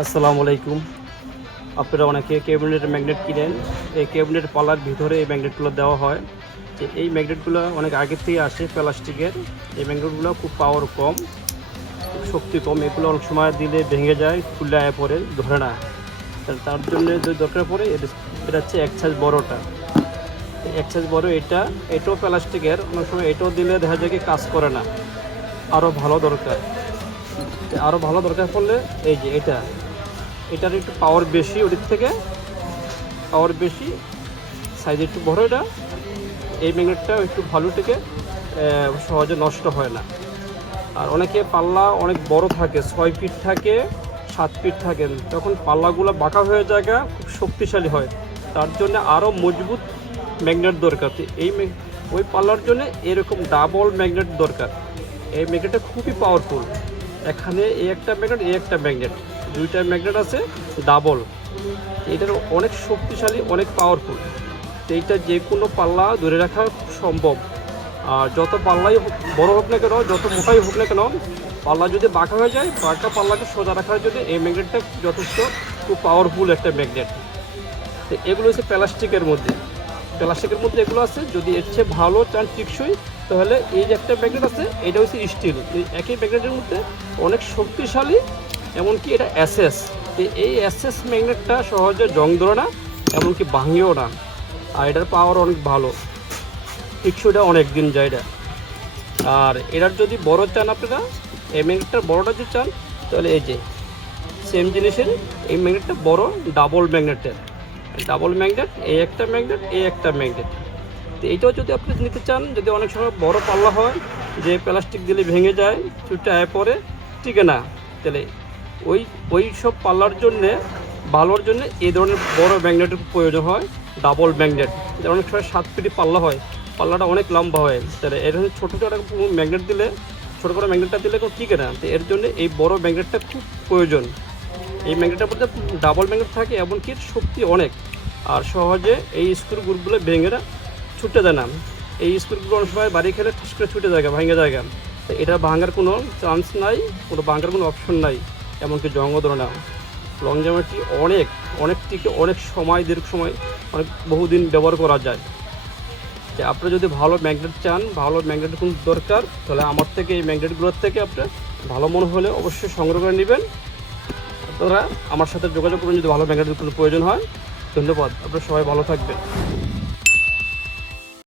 আসসালামু আলাইকুম। আপনারা অনেকে ক্যাবিনেটের ম্যাগনেট কিনেন। এই ক্যাবিনেট পাল্লার ভিতরে এই ম্যাগনেটগুলো দেওয়া হয়। যে এই ম্যাগনেটগুলো অনেক আগের থেকে আসে প্লাস্টিকের। এই ম্যাগনেটগুলো খুব পাওয়ার কম, খুব শক্তি কম। এগুলো অনেক সময় দিলে ভেঙে যায়, খুলে আয় পরে ধরে না। তার জন্য যদি দরকার পড়ে এটা হচ্ছে এক সাইজ বড়টা, এক সাইজ বড়। এটাও প্লাস্টিকের। অনেক সময় এটাও দিলে দেখা যায় কি কাজ করে না, আরও ভালো দরকার। আরও ভালো দরকার পড়লে এই যে এটার একটু পাওয়ার বেশি, ওটির থেকে পাওয়ার বেশি, সাইজ একটু বড়। এই ম্যাগনেটটা একটু ভালো থেকে সহজে নষ্ট হয় না। আর অনেকে পাল্লা অনেক বড় থাকে, 6 ফিট থাকে, 7 ফিট থাকে, তখন পাল্লাগুলো বাঁকা হয়ে যায়, খুব শক্তিশালী হয়। তার জন্য আরও মজবুত ম্যাগনেট দরকার। তো ওই পাল্লার জন্য এরকম ডাবল ম্যাগনেট দরকার। এই ম্যাগনেটটা খুবই পাওয়ারফুল। এখানে এই একটা ম্যাগনেট, এই একটা ম্যাগনেট, দুইটা ম্যাগনেট আছে ডাবল। এটার অনেক শক্তিশালী, অনেক পাওয়ারফুল। এইটা যে কোনো পাল্লা ধরে রাখা সম্ভব। আর যত পাল্লাই বড় হোক না কেন, যত মোটাই হোক না কেন, পাল্লা যদি বাঁকা হয়ে যায়, বাঁকা পাল্লাকে সোজা রাখার জন্য এই ম্যাগনেটটা যথেষ্ট খুব পাওয়ারফুল একটা ম্যাগনেট। তো এগুলো হচ্ছে প্লাস্টিকের মধ্যে এগুলো আছে। যদি এর চেয়ে ভালো চান টিকসই, তাহলে এই যে একটা ম্যাগনেট আছে, এটা হচ্ছে স্টিল। একই ম্যাগনেটের মধ্যে অনেক শক্তিশালী, এমনকি এটা এসএস। এই এসএস ম্যাগনেটটা সহজে জং ধরে না, এমনকি ভাঙেও না। আর এটার পাওয়ার অনেক ভালো, টিকসইটা অনেক দিন যায় এটা। আর এটার যদি বড় চান আপনারা, এই ম্যাগনেটটার বড়টা যদি চান, তাহলে এই যে সেম জিনিসের এই ম্যাগনেটটা বড়, ডাবল ম্যাগনেটের। ডাবল ম্যাগনেট, এই একটা ম্যাগনেট, এই একটা ম্যাগনেট। তো এইটাও যদি আপনি নিতে চান, যদি অনেক সময় বড় পাল্লা হয়, যে প্লাস্টিক দিলে ভেঙে যায়, চুটে আয় পরে, টিকে না, তাহলে ওই সব পাল্লার জন্যে, ভালোর জন্য এই ধরনের বড় ম্যাগনেটের প্রয়োজন হয়, ডাবল ম্যাগনেট। অনেক সময় 7 ফিট পাল্লা হয়, পাল্লাটা অনেক লম্বা হয়, তাহলে এর ছোটো ছোটো ম্যাগনেট দিলে, ছোটো করে ম্যাগনেটটা দিলে কেউ টিকে না। তো এর জন্য এই বড় ম্যাগনেটটা খুব প্রয়োজন। এই ম্যাগনেটের মধ্যে ডাবল ম্যাগনেট থাকে, এমনকি শক্তি অনেক। আর সহজে এই স্ক্রু গ্রুপগুলো ভেঙে না, ছুটে যায় না। এই স্ক্রুগুলো অনেক সময় বাড়ি খেলে ঠাস করে ছুটে যায়, ভেঙে যায়। তো এটা ভাঙার কোনো চান্স নাই, ভাঙার কোনো অপশন নাই, এমনকি জঙ্গ ধরে না। লংজিভিটি অনেক থেকে অনেক সময়, দীর্ঘ সময়, অনেক বহুদিন ব্যবহার করা যায়। যে আপনি যদি ভালো ম্যাগনেট চান, ভালো ম্যাগনেট কোন দরকার, তাহলে আমার থেকে এই ম্যাগনেটগুলোর থেকে আপনার ভালো মনে হলে অবশ্যই সংগ্রহ করে নেবেন। আপনারা আমার সাথে যোগাযোগ করুন যদি ভালো ম্যাগনেটের কোনো প্রয়োজন হয়। ধন্যবাদ, আপনারা সবাই ভালো থাকবেন।